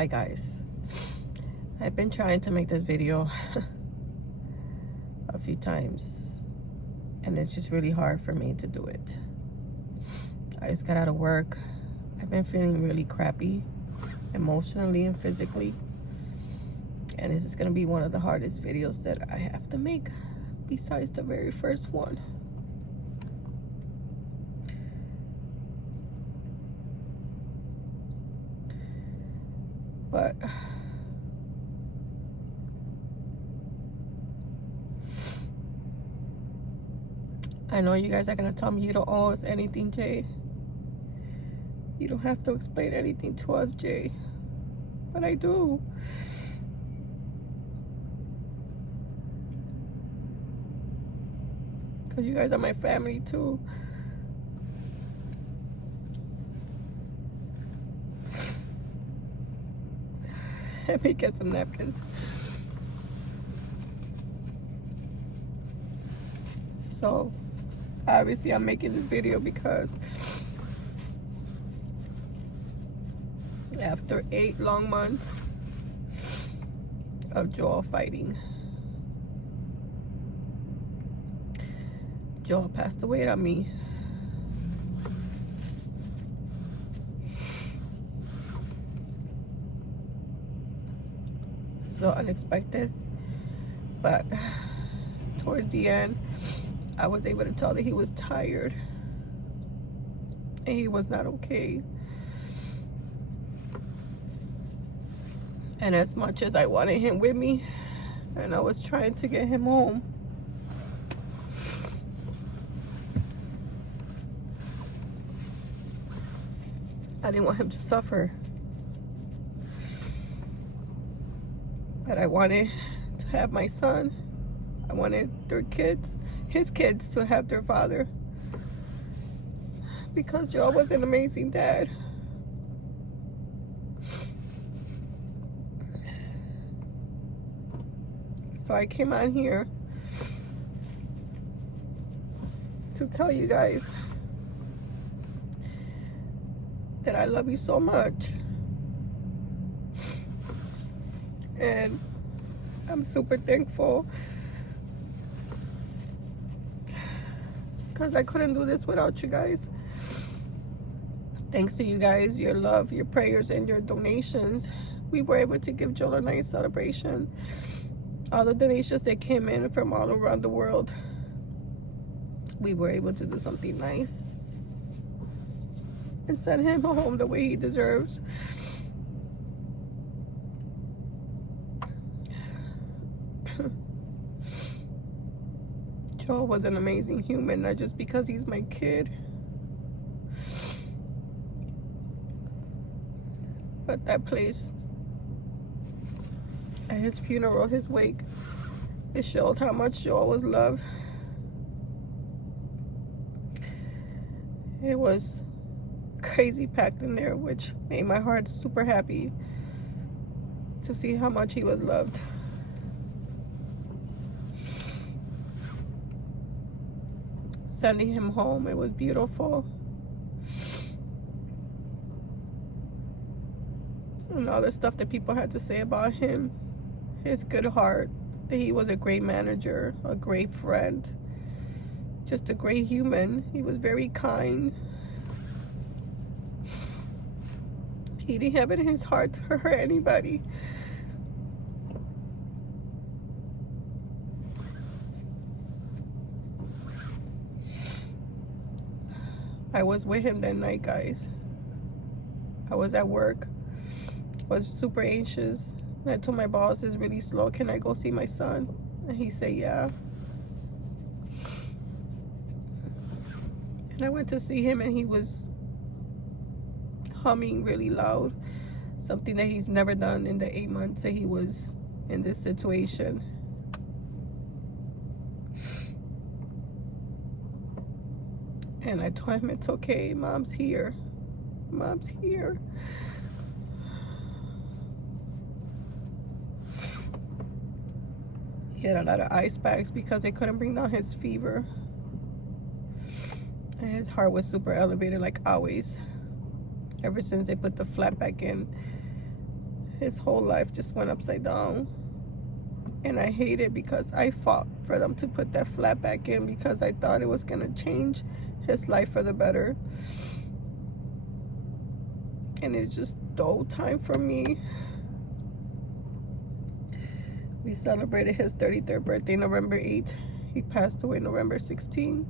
Hi guys, I've been trying to make this video a few times and it's just really hard for me to do it. I just got out of work. I've been feeling really crappy emotionally and physically, and this is gonna be one of the hardest videos that I have to make besides the very first one. But I know you guys are gonna tell me you don't owe us anything, Jay. You don't have to explain anything to us, Jay. But I do. Because you guys are my family too. Let me get some napkins. So, obviously I'm making this video because after 8 long months of Joel fighting, Joel passed away on me. So unexpected, but towards the end I was able to tell that he was tired and he was not okay. And as much as I wanted him with me and I was trying to get him home, I didn't want him to suffer. But I wanted to have my son. I wanted their kids, his kids, to have their father. Because Joel was an amazing dad. So I came on here to tell you guys that I love you so much. And I'm super thankful because I couldn't do this without you guys. Thanks to you guys, your love, your prayers, and your donations, we were able to give Joel a nice celebration. All the donations that came in from all around the world, we were able to do something nice and send him home the way he deserves. Joel was an amazing human, not just because he's my kid, but that place at his funeral, his wake, it showed how much Joel was loved. It was crazy packed in there, which made my heart super happy to see how much he was loved. Sending him home, it was beautiful. And all the stuff that people had to say about him, his good heart, that he was a great manager, a great friend, just a great human. He was very kind. He didn't have it in his heart to hurt anybody. I was with him that night, guys. I was at work. I was super anxious. And I told my boss, it's really slow. Can I go see my son? And he said, yeah. And I went to see him and he was humming really loud. Something that he's never done in the 8 months that he was in this situation. And I told him, it's okay, Mom's here. Mom's here. He had a lot of ice bags because they couldn't bring down his fever. And his heart was super elevated like always. Ever since they put the flap back in, His whole life just went upside down. And I hate it because I fought for them to put that flat back in because I thought it was going to change his life for the better. And it's just no time for me. We celebrated his 33rd birthday November 8th. He passed away November 16th.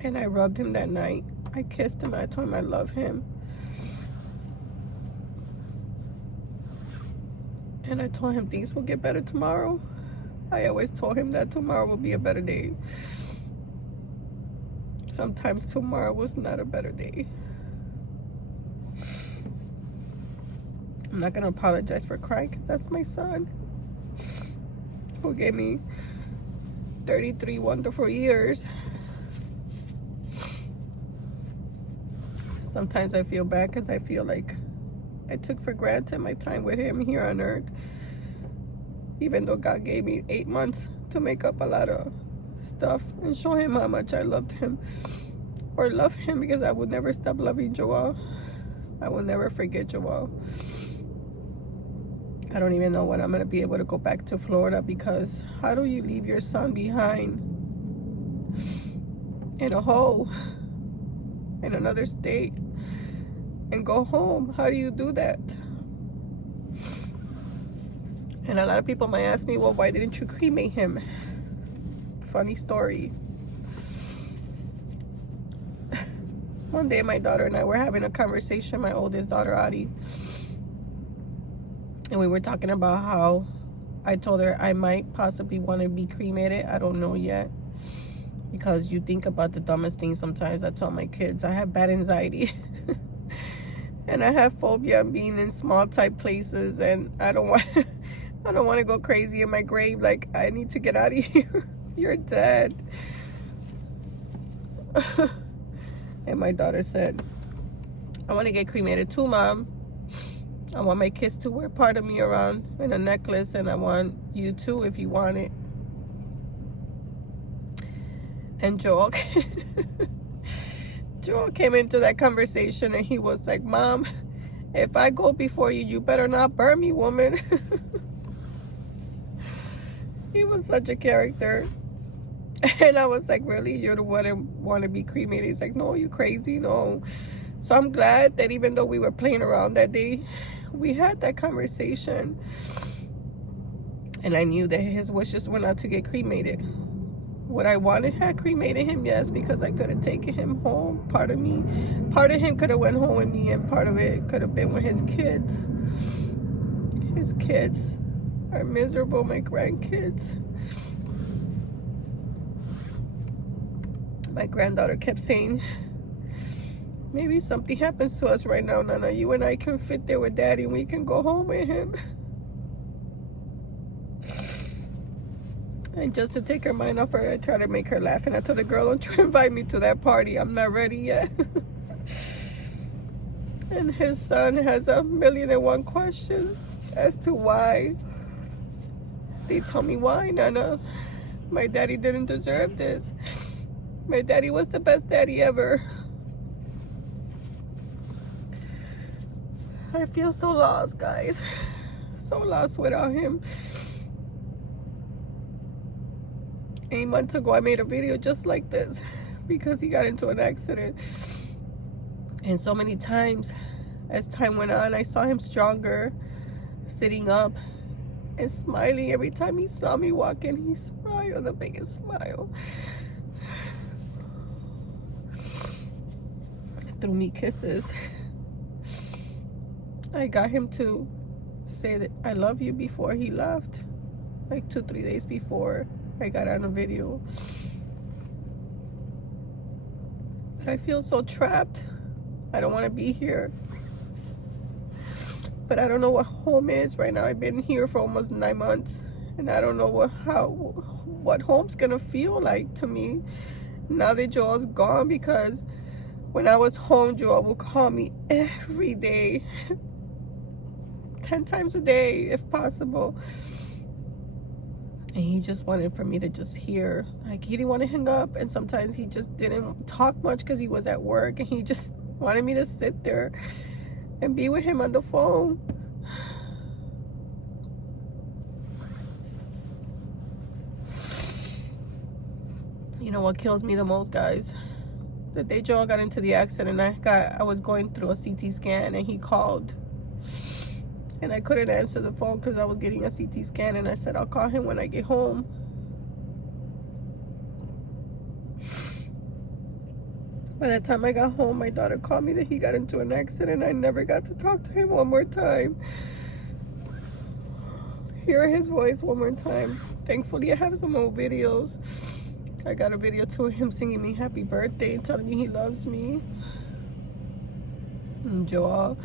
And I rubbed him that night. I kissed him and I told him I love him. And I told him things will get better tomorrow. I always told him that tomorrow will be a better day. Sometimes tomorrow was not a better day. I'm not gonna apologize for crying because that's my son who gave me 33 wonderful years. Sometimes I feel bad because I feel like I took for granted my time with him here on earth. Even though God gave me 8 months to make up a lot of stuff and show him how much I loved him. Or love him, because I would never stop loving Joel. I will never forget Joel. I don't even know when I'm going to be able to go back to Florida, because how do you leave your son behind in a hole in another state and go home? How do you do that? And a lot of people might ask me, well, why didn't you cremate him? Funny story. One day my daughter and I were having a conversation, my oldest daughter, Adi. And we were talking about how I told her I might possibly want to be cremated. I don't know yet. Because you think about the dumbest things sometimes. I tell my kids, I have bad anxiety. And I have phobia of being in small type places. And I don't want to go crazy in my grave. Like, I need to get out of here. You're dead. And my daughter said, I want to get cremated too, Mom. I want my kids to wear part of me around in a necklace, and I want you too if you want it. And Joel came into that conversation and he was like, Mom, if I go before you, you better not burn me, woman. He was such a character. And I was like, really? You're the one that want to be cremated? He's like, no, you crazy? No. So I'm glad that even though we were playing around that day, we had that conversation. And I knew that his wishes were not to get cremated. Would I want to have cremated him? Yes, because I could have taken him home. Part of him could have went home with me, and part of it could have been with his kids. His kids are miserable, my grandkids. My granddaughter kept saying, maybe something happens to us right now, Nana. You and I can fit there with Daddy and we can go home with him. And just to take her mind off her, I try to make her laugh. And I told the girl, don't try to invite me to that party. I'm not ready yet. And his son has 1,000,001 questions as to why. They tell me, why, Nana? My daddy didn't deserve this. My daddy was the best daddy ever. I feel so lost, guys. So lost without him. 8 months ago, I made a video just like this because he got into an accident. And so many times, as time went on, I saw him stronger, sitting up and smiling. Every time he saw me walking, he smiled, the biggest smile. Threw me kisses. I got him to say that I love you before he left, like 2-3 days before I got on a video. But I feel so trapped. I don't want to be here. But I don't know what home is right now. I've been here for almost 9 months, and I don't know what home's gonna feel like to me now that Joel's gone, because when I was home, Joel would call me every day, 10 times a day if possible. And he just wanted for me to just hear. Like, he didn't want to hang up, and sometimes he just didn't talk much because he was at work, and he just wanted me to sit there and be with him on the phone. You know what kills me the most, guys? The day Joel got into the accident, I was going through a CT scan, and he called. And I couldn't answer the phone because I was getting a CT scan, and I said, I'll call him when I get home. By the time I got home, my daughter called me that he got into an accident. I never got to talk to him one more time. Hear his voice one more time. Thankfully, I have some old videos. I got a video to him singing me happy birthday and telling me he loves me. And Joel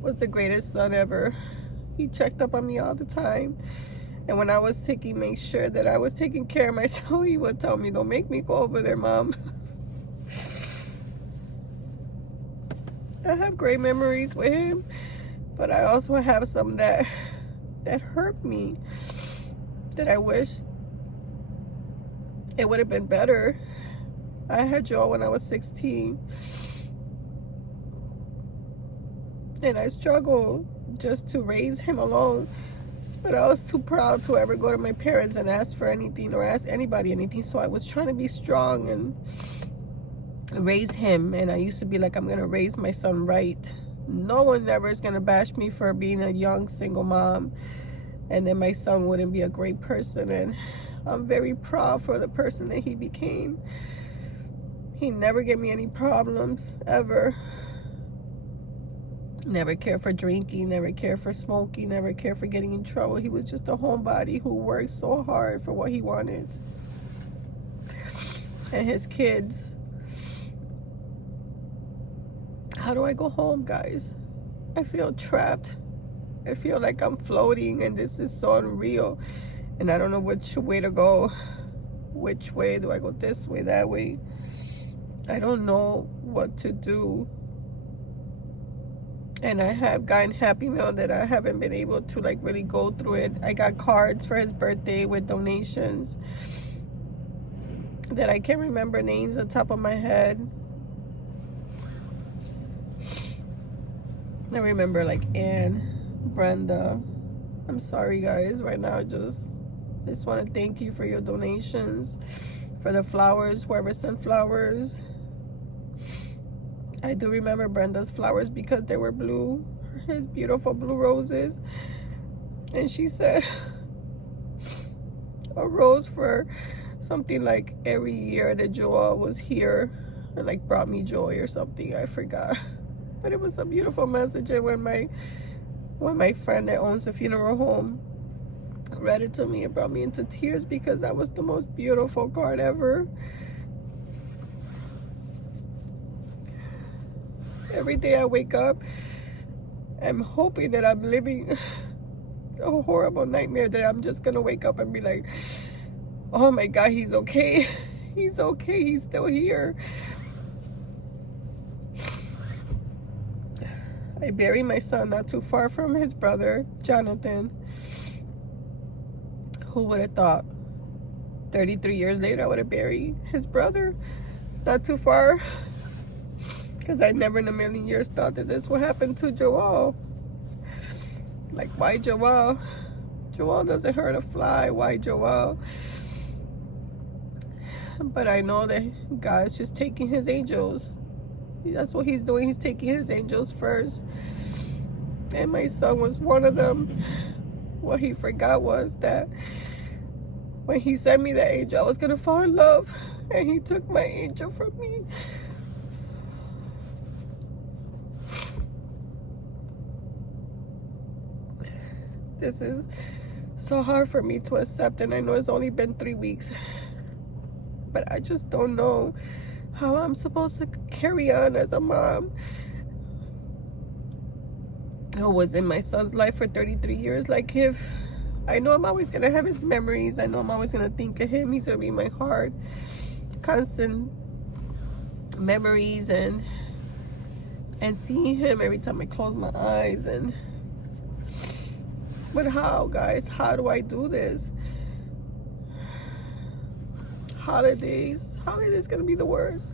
was the greatest son ever. He checked up on me all the time. And when I was sick, he made sure that I was taking care of myself. He would tell me, don't make me go over there, Mom. I have great memories with him, but I also have some that hurt me, that I wish it would have been better. I had Joel when I was 16. And I struggled just to raise him alone. But I was too proud to ever go to my parents and ask for anything or ask anybody anything. So I was trying to be strong and raise him. And I used to be like, I'm going to raise my son right. No one ever is going to bash me for being a young single mom. And then my son wouldn't be a great person. And I'm very proud for the person that he became. He never gave me any problems, ever. Never cared for drinking, never cared for smoking, never cared for getting in trouble. He was just a homebody who worked so hard for what he wanted. And his kids. How do I go home, guys? I feel trapped. I feel like I'm floating and this is so unreal. And I don't know which way to go. Which way? Do I go this way, that way? I don't know what to do. And I have gotten Happy Meal that I haven't been able to like really go through it. I got cards for his birthday with donations that I can't remember names on top of my head. I remember like Anne, Brenda. I'm sorry, guys. Right now, I just want to thank you for your donations, for the flowers, whoever sent flowers. I do remember Brenda's flowers because they were blue, his beautiful blue roses. And she said a rose for something like every year that Joel was here and like brought me joy or something. I forgot. But it was a beautiful message. And when my friend that owns a funeral home read it to me, it brought me into tears because that was the most beautiful card ever. Every day I wake up, I'm hoping that I'm living a horrible nightmare, that I'm just gonna wake up and be like, oh my God, he's okay. He's okay, he's still here. I buried my son not too far from his brother, Jonathan. Who would have thought? 33 years later, I would have buried his brother not too far. Because I never in a million years thought that this would happen to Joel. Like, why Joel? Joel doesn't hurt a fly. Why Joel? But I know that God's just taking his angels. That's what he's doing. He's taking his angels first. And my son was one of them. What he forgot was that when he sent me the angel, I was going to fall in love. And he took my angel from me. This is so hard for me to accept, and I know it's only been 3 weeks, but I just don't know how I'm supposed to carry on as a mom who was in my son's life for 33 years. Like, if I know I'm always gonna have his memories, I know I'm always gonna think of him. He's gonna be in my heart, constant memories, and seeing him every time I close my eyes. And but how, guys? How do I do this? Holidays gonna be the worst.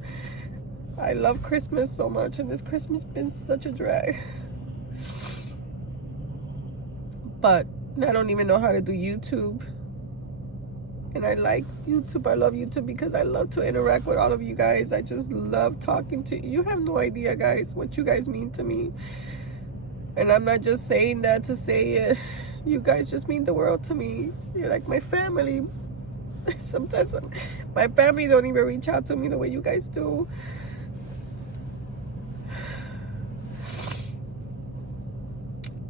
I love Christmas so much, and this Christmas been such a drag. But I don't even know how to do YouTube. And I like YouTube. I love YouTube because I love to interact with all of you guys. I just love talking to you. You have no idea, guys, what you guys mean to me. And I'm not just saying that to say it. You guys just mean the world to me. You're like my family. Sometimes my family don't even reach out to me the way you guys do.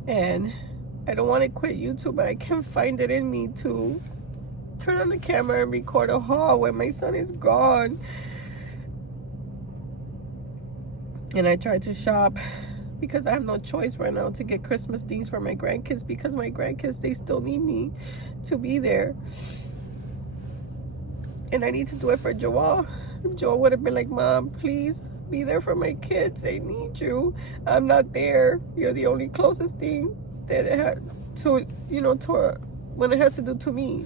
And I don't want to quit YouTube, but I can't find it in me to turn on the camera and record a haul when my son is gone. And I tried to shop because I have no choice right now to get Christmas things for my grandkids, because my grandkids, they still need me to be there. And I need to do it for Joel. Joel would have been like, Mom, please be there for my kids. They need you. I'm not there. You're the only closest thing that it had to, you know, to when it has to do to me.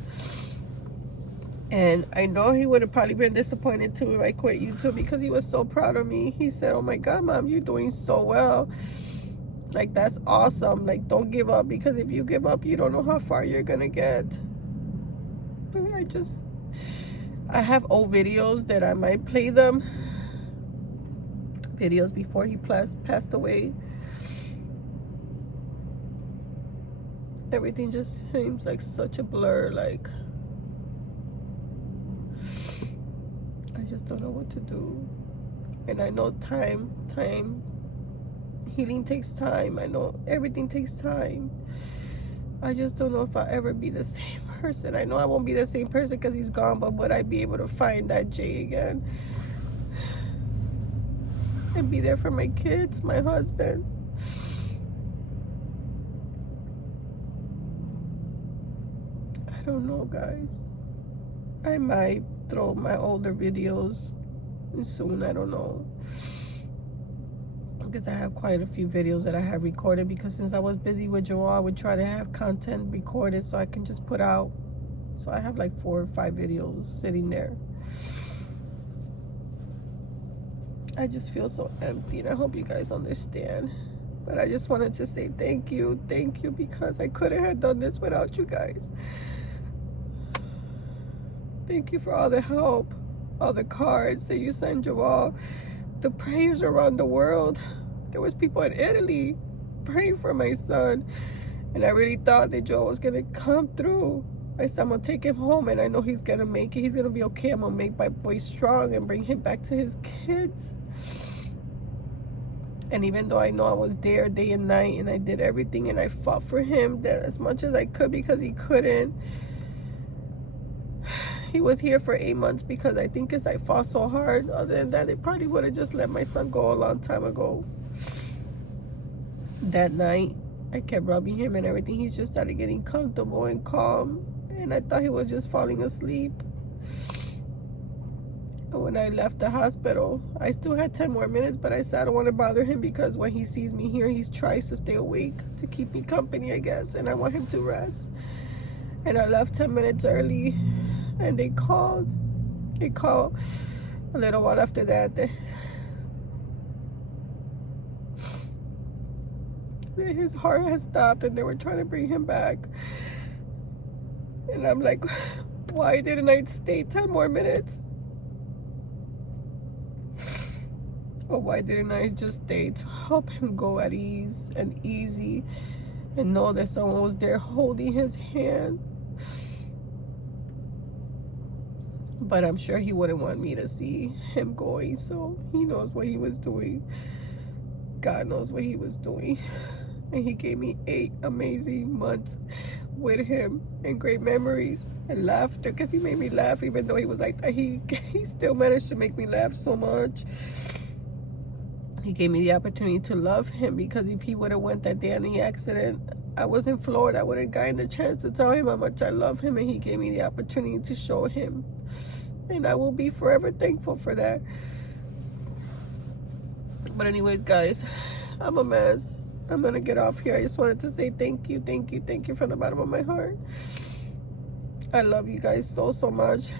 And I know he would have probably been disappointed too if I quit YouTube, because he was so proud of me. He said, oh my God, Mom, you're doing so well. Like, that's awesome. Like, don't give up, because if you give up, you don't know how far you're gonna get. But I have old videos that I might play them. Videos before he passed away. Everything just seems like such a blur. Like, I just don't know what to do. And I know time, healing takes time. I know everything takes time. I just don't know if I'll ever be the same person. I know I won't be the same person because he's gone, but would I be able to find that Jay again? And be there for my kids, my husband. I don't know, guys. I might throw my older videos soon, I don't know. Because I have quite a few videos that I have recorded, because since I was busy with Joel, I would try to have content recorded so I can just put out. So I have like 4 or 5 videos sitting there. I just feel so empty, and I hope you guys understand. But I just wanted to say thank you, because I couldn't have done this without you guys. Thank you for all the help, all the cards that you sent Joel, the prayers around the world. There was people in Italy praying for my son, and I really thought that Joel was gonna come through. I said, I'm gonna take him home, and I know he's gonna make it. He's gonna be okay. I'm gonna make my boy strong and bring him back to his kids. And even though I know I was there day and night, and I did everything, and I fought for him that as much as I could, because he couldn't. He was here for 8 months because I think I fought so hard. Other than that, they probably would have just let my son go a long time ago. That night, I kept rubbing him and everything. He just started getting comfortable and calm. And I thought he was just falling asleep. And when I left the hospital, I still had 10 more minutes, but I said I don't want to bother him, because when he sees me here, he tries to stay awake to keep me company, I guess. And I want him to rest. And I left 10 minutes early. And they called a little while after that. His heart had stopped, and they were trying to bring him back. And I'm like, why didn't I stay 10 more minutes? Or why didn't I just stay to help him go at ease and easy, and know that someone was there holding his hand? But I'm sure he wouldn't want me to see him going, so he knows what he was doing. God knows what he was doing. And he gave me 8 amazing months with him, and great memories and laughter, because he made me laugh. Even though he was like that, he still managed to make me laugh so much. He gave me the opportunity to love him, because if he would have went that day on the accident, I was in Florida, I would have gotten the chance to tell him how much I love him, and he gave me the opportunity to show him. And I will be forever thankful for that. But anyways, guys, I'm a mess. I'm gonna get off here. I just wanted to say thank you from the bottom of my heart. I love you guys so much.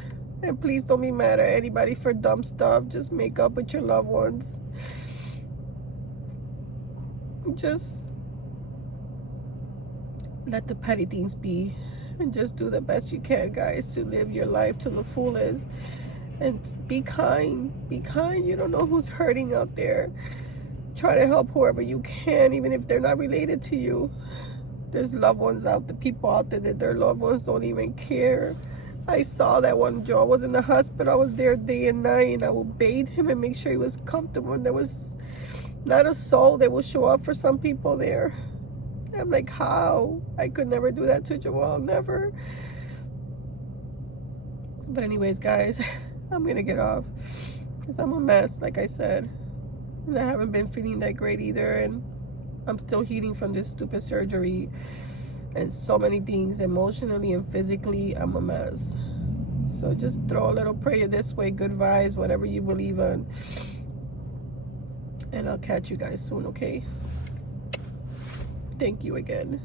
And please don't be mad at anybody for dumb stuff. Just make up with your loved ones. Just let the petty things be. And just do the best you can, guys, to live your life to the fullest. And be kind. Be kind. You don't know who's hurting out there. Try to help whoever you can, even if they're not related to you. There's loved ones out there, people out there that their loved ones don't even care. I saw that one. Joe was in the hospital. I was there day and night, and I would bathe him and make sure he was comfortable. And there was not a soul that will show up for some people there. I'm like, how? I could never do that to Joel, never. But anyways, guys, I'm gonna get off because I'm a mess, like I said. And I haven't been feeling that great either, and I'm still healing from this stupid surgery and so many things. Emotionally and physically, I'm a mess. So just throw a little prayer this way, good vibes, whatever you believe in. And I'll catch you guys soon, okay? Thank you again.